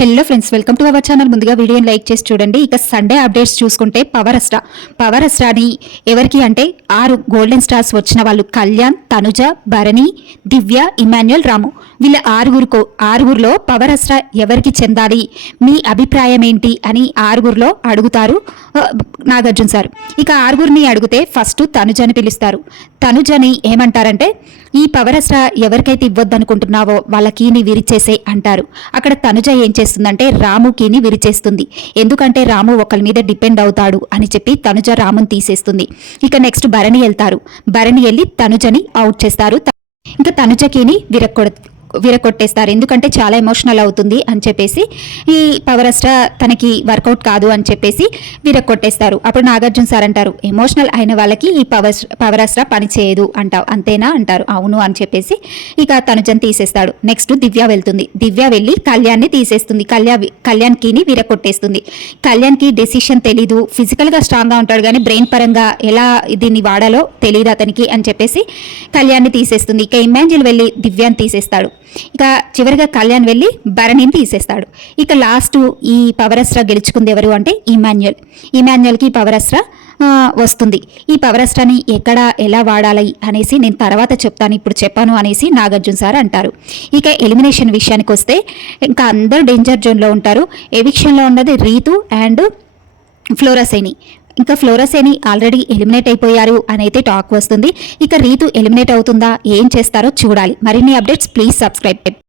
Hello friends, welcome to our channel. ముందుగా వీడియోని like చేసి చూడండి. ఇక సండే అప్డేట్స్ చూసుకుంటే పవర్ అస్ట్రాని ఎవరికి అంటే 6 గోల్డెన్ స్టార్స్ వచ్చిన వాళ్ళు కళ్యాణ్, తనుజ, భరణి, దివ్య, ఇమాన్యుయల్, రాము. వీళ్ళ ఆరుగురిలో పవర్ అస్ట్రా ఎవరికి చెందాలి, మీ అభిప్రాయం ఏంటి అని ఆరుగురిలో అడుగుతారు నాగార్జున సార్. ఇక ఆరుగురిని అడిగితే ఫస్ట్ తనుజని పిలుస్తారు. తనుజని ఏమంటారంటే, ఈ పవర్ అస్ట్రా ఎవరికైతే ఇవ్వద్దనుకుంటున్నావో వాళ్ళ కీని విరిచేసే అంటారు. అక్కడ తనుజ ఏం చేస్తుందంటే రాము కీని విరిచేస్తుంది. ఎందుకంటే రాము ఒకరి మీద డిపెండ్ అవుతాడు అని చెప్పి తనుజ రాముని తీసేస్తుంది. ఇక నెక్స్ట్ భరణి వెళ్తారు. భరణి వెళ్ళి తనుజని అవుట్ చేస్తారు. ఇంకా తనుజ కీని విరకొట్టేస్తారు. ఎందుకంటే చాలా ఎమోషనల్ అవుతుంది అని చెప్పేసి, ఈ పవర్ అస్ట్రా తనకి వర్కౌట్ కాదు అని చెప్పేసి విరక్కొట్టేస్తారు. అప్పుడు నాగార్జున సార్ అంటారు, ఎమోషనల్ అయిన వాళ్ళకి ఈ పవర్ అస్ట్రా పని చేయదు అంటావు, అంతేనా అంటారు. అవును అని చెప్పేసి ఇక తనుజని తీసేస్తాడు. నెక్స్ట్ దివ్య వెళ్తుంది. దివ్య వెళ్ళి కళ్యాణ్ని తీసేస్తుంది. కళ్యాణ్ కీని విరకొట్టేస్తుంది. కళ్యాణ్కి డెసిషన్ తెలీదు, ఫిజికల్గా స్ట్రాంగ్గా ఉంటాడు కానీ బ్రెయిన్ పరంగా ఎలా దీన్ని వాడాలో తెలియదు అతనికి అని చెప్పేసి కళ్యాణ్ని తీసేస్తుంది. ఇక ఇమాన్యుయల్ వెళ్ళి దివ్యాన్ని తీసేస్తాడు. ఇక చివరిగా కళ్యాణ్ వెళ్ళి భరణిని తీసేస్తాడు. ఇక లాస్ట్ ఈ పవర్ అస్ట్రా గెలుచుకుంది ఎవరు అంటే ఇమాన్యుయల్కి పవర్ అస్ట్రా వస్తుంది. ఈ పవర్ అస్ట్రాని ఎక్కడ ఎలా వాడాలి అనేసి నేను తర్వాత చెప్తాను, ఇప్పుడు చెప్పాను అనేసి నాగార్జున సార్ అంటారు. ఇక ఎలిమినేషన్ విషయానికి వస్తే ఇంకా అందరూ డేంజర్ జోన్లో ఉంటారు. ఎవిక్షన్లో ఉన్నది రీతు అండ్ ఫ్లోరాసేని. ఇంకా ఫ్లోరాసేని ఆల్రెడీ ఎలిమినేట్ అయిపోయారు అని అయితే టాక్ వస్తుంది. ఇక రీతు ఎలిమినేట్ అవుతుందా, ఏం చేస్తారో చూడాలి. మరిన్ని అప్డేట్స్ ప్లీజ్ సబ్స్క్రైబ్.